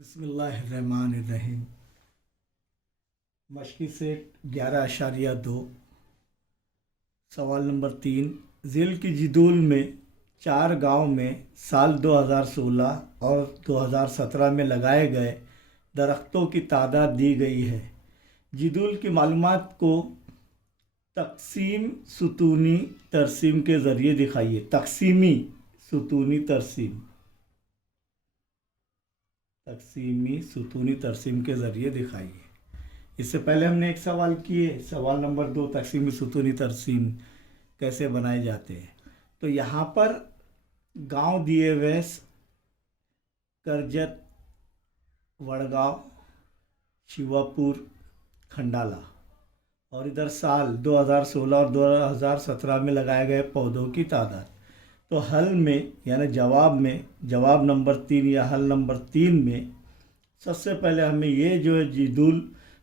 बिस्मिल्लाहिर्रहमानिर्रहीम। मशकी सेट 11.2। सवाल नंबर 3। ज़िल की जिदूल में 4 गांव में साल 2016 और 2017 में लगाए गए दरख्तों की तादाद दी गई है। जिदूल की मालूमात को तक़सीम सुतूनी तरसीम के ज़रिए दिखाइए। तक़सीमी सुतूनी तरसीम तक़सीमी सुतूनी तरसीम के ज़रिए दिखाइए। इससे पहले हमने एक सवाल किए। सवाल नंबर 2, तक़सीमी सुतूनी तरसीम कैसे बनाए जाते हैं। तो यहाँ पर गांव दिए हुए करजत, वड़गांव, शिवापुर, खंडाला, और इधर साल 2016 और 2017 में लगाए गए पौधों की तादाद। तो हल में यानी जवाब नंबर 3 या हल नंबर 3 में सबसे पहले हमें ये जो है जिदूल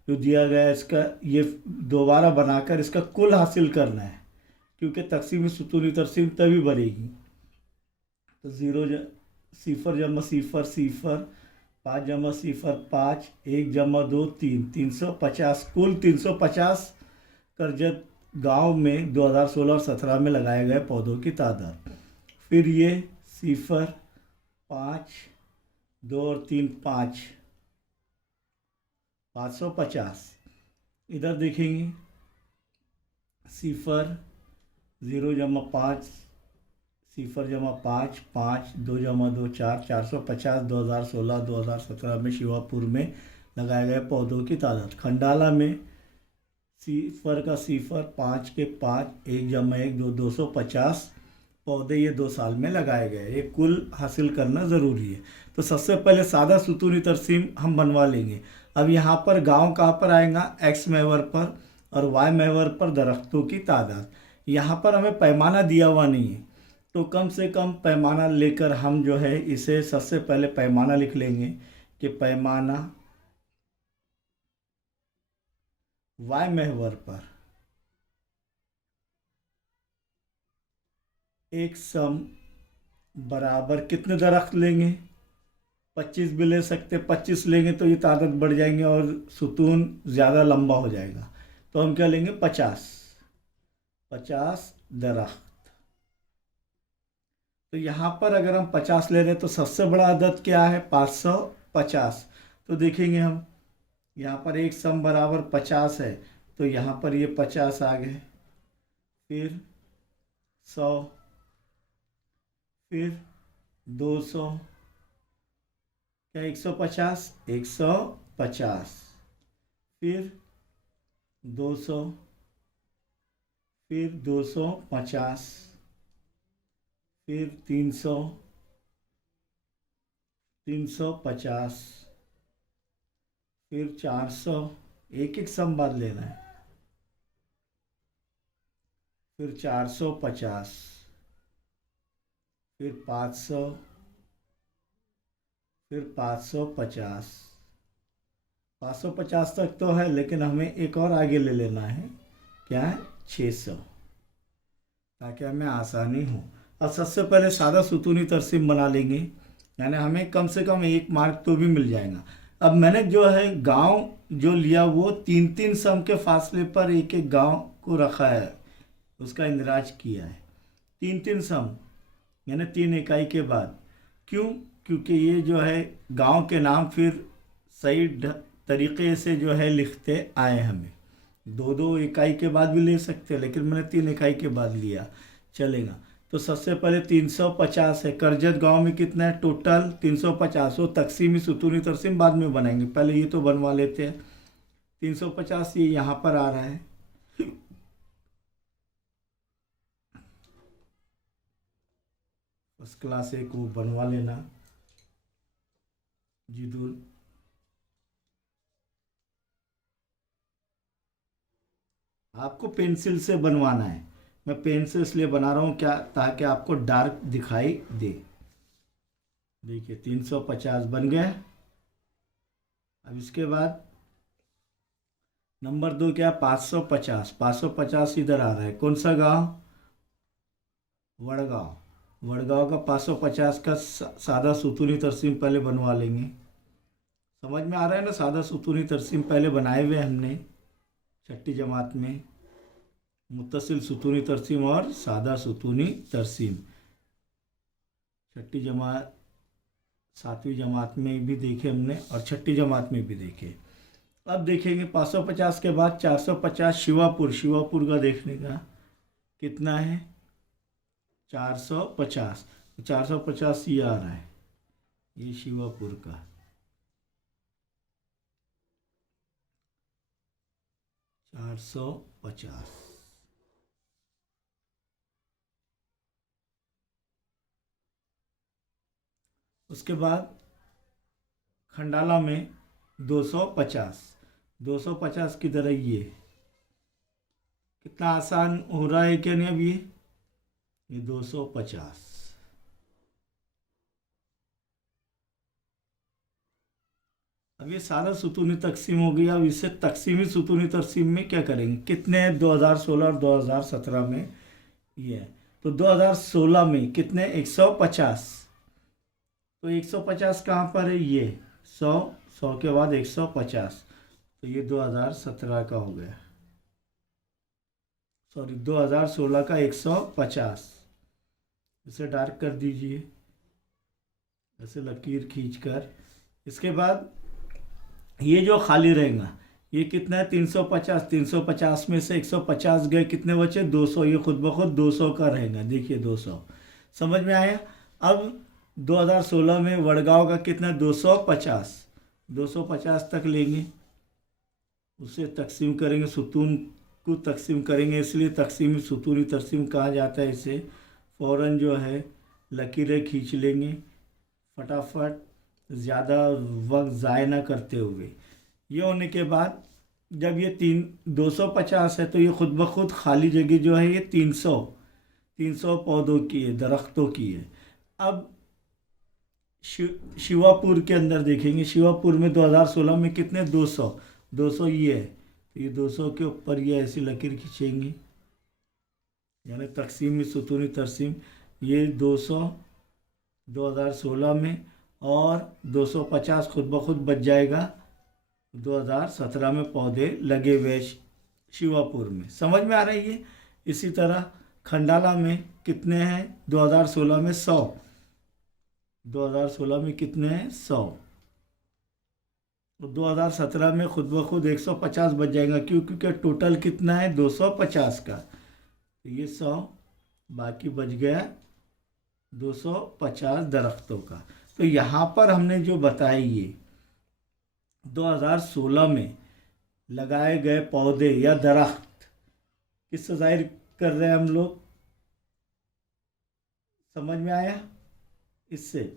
जो दिया गया है इसका ये दोबारा बनाकर इसका कुल हासिल करना है, क्योंकि तक़सीमी सुतूनी तरसीम तभी बनेगी। तो 0 जमा सिफर सिफर, 5 जमा सिफर 5, 1 जमा 2 3, 350, कुल 350 करजत गांव में 2016 और 17 में लगाए गए पौधों की तादाद। फिर ये सिफर 5, 2 और 3 5, 550। इधर देखेंगे सिफर 0 जमा 5, सिफर जमा 5, 5, 2 जमा 2 4, 450 2016 2017 में शिवापुर में लगाए गए पौधों की तादाद। खंडाला में सिफर का सिफर, 5 के 5, 1 जमा 1 2, 250 पौधे ये 2 साल में लगाए गए। ये कुल हासिल करना ज़रूरी है। तो सबसे पहले सादा सुतूनी तरसीम हम बनवा लेंगे। अब यहाँ पर गांव कहाँ पर आएगा, एक्स महवर पर, और वाई महवर पर दरख्तों की तादाद। यहाँ पर हमें पैमाना दिया हुआ नहीं है, तो कम से कम पैमाना लेकर हम जो है इसे सबसे पहले पैमाना लिख लेंगे कि पैमाना वाई महवर पर एक सम बराबर कितने दरख्त लेंगे, 25 भी ले सकते। 25 लेंगे तो ये तादाद बढ़ जाएंगे और सुतून ज़्यादा लंबा हो जाएगा। तो हम क्या लेंगे, 50 दरख्त। तो यहाँ पर अगर हम 50 ले रहे हैं तो सबसे बड़ा अदद क्या है, 550। तो देखेंगे हम यहाँ पर एक सम बराबर 50 है, तो यहाँ पर ये 50 आ गए, फिर 100, फिर 200, क्या 150, 150, फिर 200, फिर 250, फिर 300, 350, फिर 400, एक एक सम बाद लेना है, फिर 450, फिर 500, फिर 550। 550 तक तो है, लेकिन हमें एक और आगे ले लेना है, क्या है, 600, ताकि हमें आसानी हो। अब सबसे पहले सादा सुतूनी तरसीम बना लेंगे, यानी हमें कम से कम 1 मार्क तो भी मिल जाएगा। अब मैंने जो है गांव जो लिया वो 3-3 सम के फासले पर एक एक गांव को रखा है, उसका इंदराज किया है 3-3 सम, यानी 3 इकाई के बाद। क्यों, क्योंकि ये जो है गांव के नाम फिर सही तरीके से जो है लिखते आए। हमें 2-2 इकाई के बाद भी ले सकते, लेकिन मैंने 3 इकाई के बाद लिया, चलेगा। तो सबसे पहले 350 है। करजत गांव में कितना है टोटल, 350। वो तक़सीमी सुतूनी तरसीम बाद में बनाएंगे, पहले ये तो बनवा लेते हैं। 350 ये यहाँ पर आ रहा है। फर्स्ट क्लास एक वो बनवा लेना जिदूल। आपको पेंसिल से बनवाना है, मैं पेन से इसलिए बना रहा हूँ क्या, ताकि आपको डार्क दिखाई दे। देखिए 350 बन गया। अब इसके बाद नंबर 2 क्या, 550। 550 इधर आ रहा है, कौन सा गांव, वड़गांव। वड़गांव का 550 का सादा सुतूनी तरसीम पहले बनवा लेंगे। समझ में आ रहा है ना। सादा सुतूनी तरसीम पहले बनाए हुए हमने छठी जमात में, मुत्तसिल सुतूनी तरसीम और सादा सुतूनी तरसीम। छठी जमात, सातवीं जमात में भी देखे हमने और छठी जमात में भी देखे। अब देखेंगे 550 के बाद 450 शिवापुर। शिवापुर का देखने का कितना है 450। 450 ये आ रहा है, ये शिवापुर का 450। उसके बाद खंडाला में 250। 250 की तरह ये कितना आसान हो रहा है क्या नहीं। अब ये 250। अब ये सारा सुतूनी तकसीम हो गया। अब इसे तकसीमी सुतूनी तकसीम में क्या करेंगे, कितने हैं 2016 और 2017 में ये है। तो 2016 में कितने 150। तो 150 कहाँ पर है, ये 100, 100 के बाद 150, तो ये 2017 का हो गया, सॉरी 2016 का 150। इसे डार्क कर दीजिए ऐसे लकीर खींचकर। इसके बाद ये जो खाली रहेगा ये कितना है 350। 350 में से 150 गए, कितने बचे 200। ये खुद ब खुद 200 का रहेगा। देखिए 200, समझ में आया। अब 2016 में वडगांव का कितना 250। 250 तक लेंगे, उसे तकसीम करेंगे, सुतून को तकसीम करेंगे, इसलिए तकसीमी सुतूनी तकसीम कहा जाता है। इसे फ़ौरन जो है लकीरें खींच लेंगे फटाफट, ज़्यादा वक्त ज़ाय ना करते हुए। ये होने के बाद जब ये 250 है तो ये खुद ब खुद खाली जगह जो है ये 300 पौधों की है, दरख्तों की है। अब शिवापुर के अंदर देखेंगे, शिवापुर में 2016 में कितने 200 ये है। तो ये 200 के ऊपर ये ऐसी लकीर खींचेंगे, यानी तकसीमी सुतूनी तरसीम। ये 200 2016 में और 250 खुद ब खुद बच जाएगा 2017 में पौधे लगे हुए शिवापुर में। समझ में आ रही है। इसी तरह खंडाला में कितने हैं 2016 में 100। 2016 में कितने हैं 100। तो 2017 में खुद ब खुद 150 बच जाएगा, क्योंकि टोटल कितना है 250 का। तो ये 100 बाकी बच गया 250 दरख्तों का। तो यहाँ पर हमने जो बताई ये 2016 में लगाए गए पौधे या दरख्त किससे जाहिर कर रहे हैं हम लोग, समझ में आया इससे।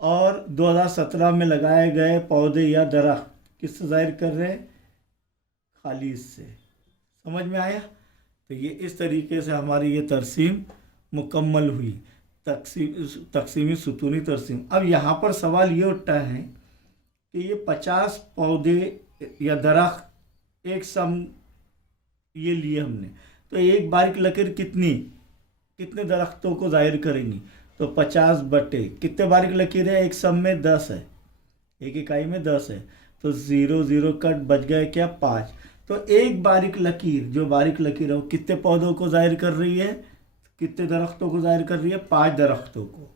और 2017 में लगाए गए पौधे या दरख्त किससे जाहिर कर रहे हैं, खाली इससे। समझ में आया। तो ये इस तरीके से हमारी ये तरसीम मुकम्मल हुई, तकसीमी सुतूनी तरसीम। अब यहाँ पर सवाल ये उठता है कि ये 50 पौधे या दरख्त एक सम ये लिए हमने, तो एक बारीक लकीर कितने दरख्तों को जाहिर करेंगी। तो 50 बटे कितने बारीक लकीर है, एक सम में 10 है, एक इकाई में 10 है। तो 0 0 कट बच गए क्या 5। तो एक बारीक लकीर, जो बारीक लकीर है वो कितने पौधों को जाहिर कर रही है, कितने दरख्तों को जाहिर कर रही है 5 दरख्तों को।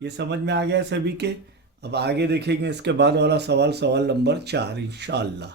ये समझ में आ गया सभी के। अब आगे देखेंगे इसके बाद वाला सवाल, सवाल नंबर 4 इंशाअल्लाह।